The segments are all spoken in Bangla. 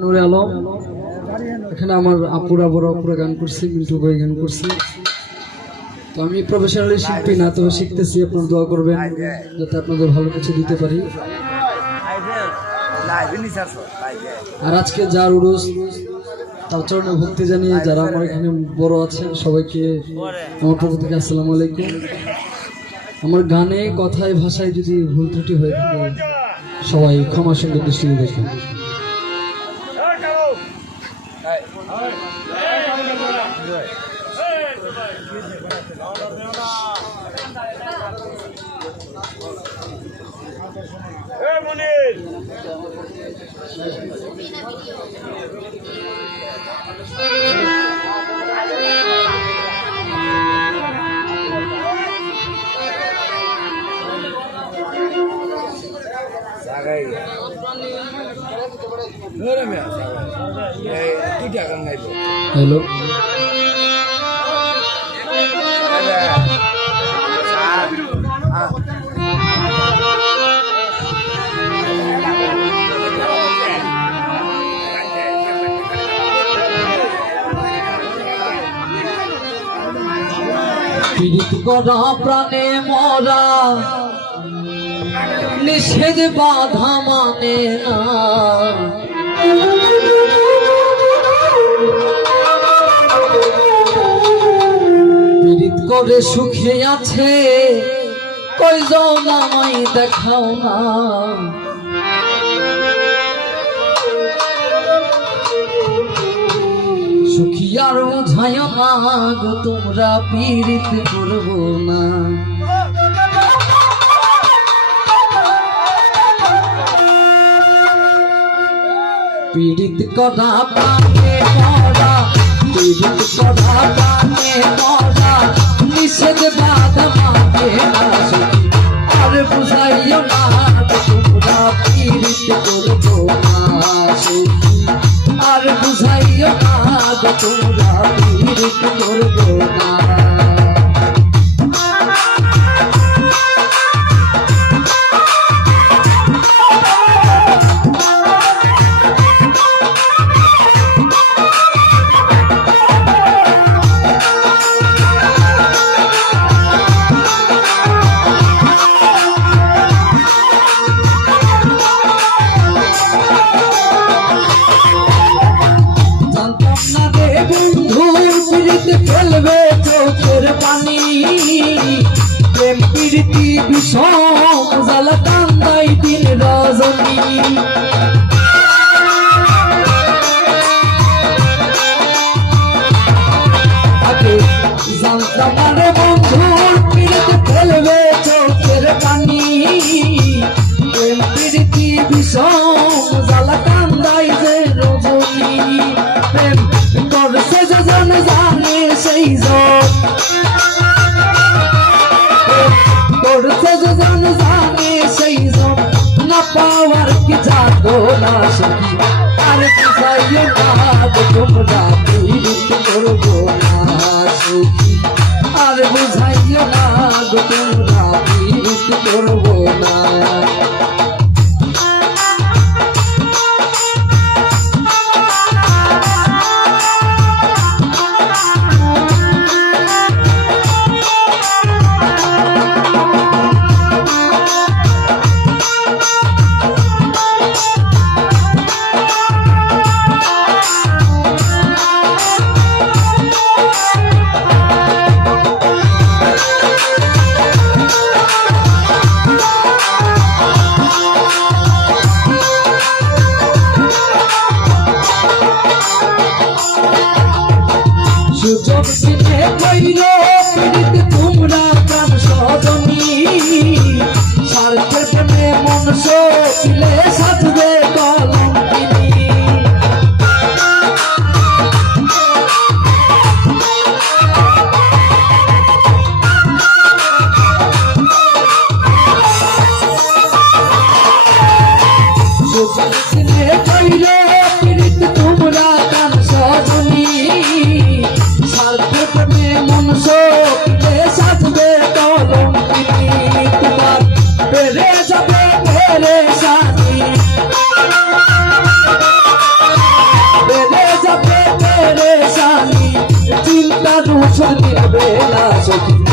নুরে আলম। এখানে আমার আপুরা, বড় আপুরা গান করছি মিন্টু ভাই গান করছি। তো আমি প্রফেশনালি শিল্পী না, তবে শিখতেছি, আপনার দোয়া করবেন, যাতে আপনাদের ভালো কিছু দিতে পারি। আর আজকে যার উরুস, তার চরণে ভক্তি জানিয়ে যারা আমার এখানে বড় আছেন, সবাইকে আমার পক্ষ থেকে আসসালামু আলাইকুম। আমার গানে, কথায়, ভাষায় যদি ভুল ত্রুটি হয়ে থাকে, সবাই ক্ষমা সুন্দর দৃষ্টিতে দেখেন। Hello. পীড়িত প্রাণে মরা। নিষেধ বাধা মানে না। পীড়িত করে সুখে আছে, কয়জন আমায় দেখাও না। সুখী আর বোঝায় না গো তোমরা পীড়িত করব না। পীড়িত করা প্রাণে মরা, পীড়িত করা প্রাণে মরা, নিষেধ বাধা মানে করব না। পানি প্রেম প্রীতি বিষম জ্বালা কান্দাই দিন রাজনী। জানতাম না সখী আর বুঝাইও না তোমরা পীড়িত করব না সখী আর বুঝাইও না তোমরা পীড়িত করব না? Sani, Tilta Rusani, Abela Sati.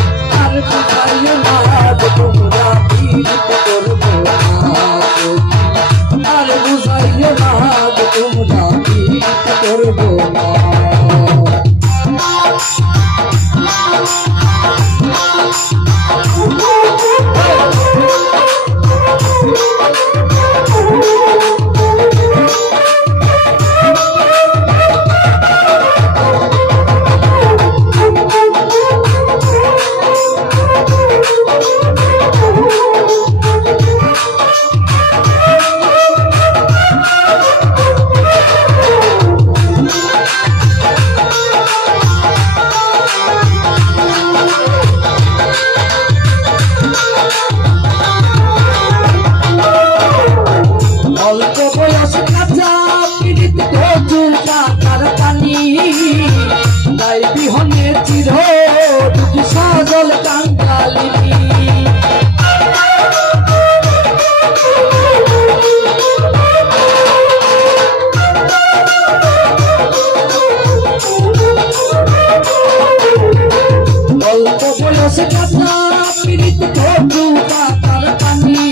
পীড়িত ধরু টাকার পানি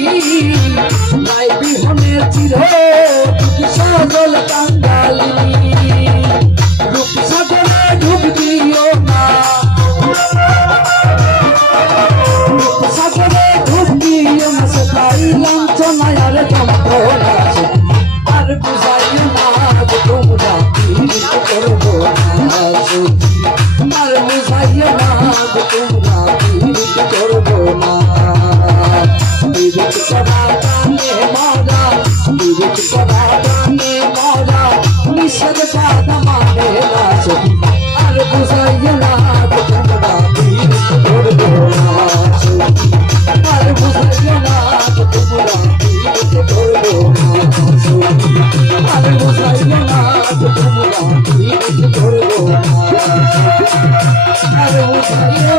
তাই বিহনে চির সাজল কাঙ্গালিনী রূপ সাগরে ডুব দিও না রূপ সাগরে ডুব দিও না সে তাই লাঞ্ছনায় আর যন্ত্রণা আর বুঝাইও না তোমরা পীড়িত করব না আর বুঝাইও না তোমরা सदा गाने मौला गुरु सदा गाने मौला निशद का दमाने लाज अर गुजयना जगदा पीर छोड़ दो लाज अर गुजयना जगदा पीर छोड़ दो लाज अर गुजयना जगदा पीर छोड़ दो लाज अर गुजयना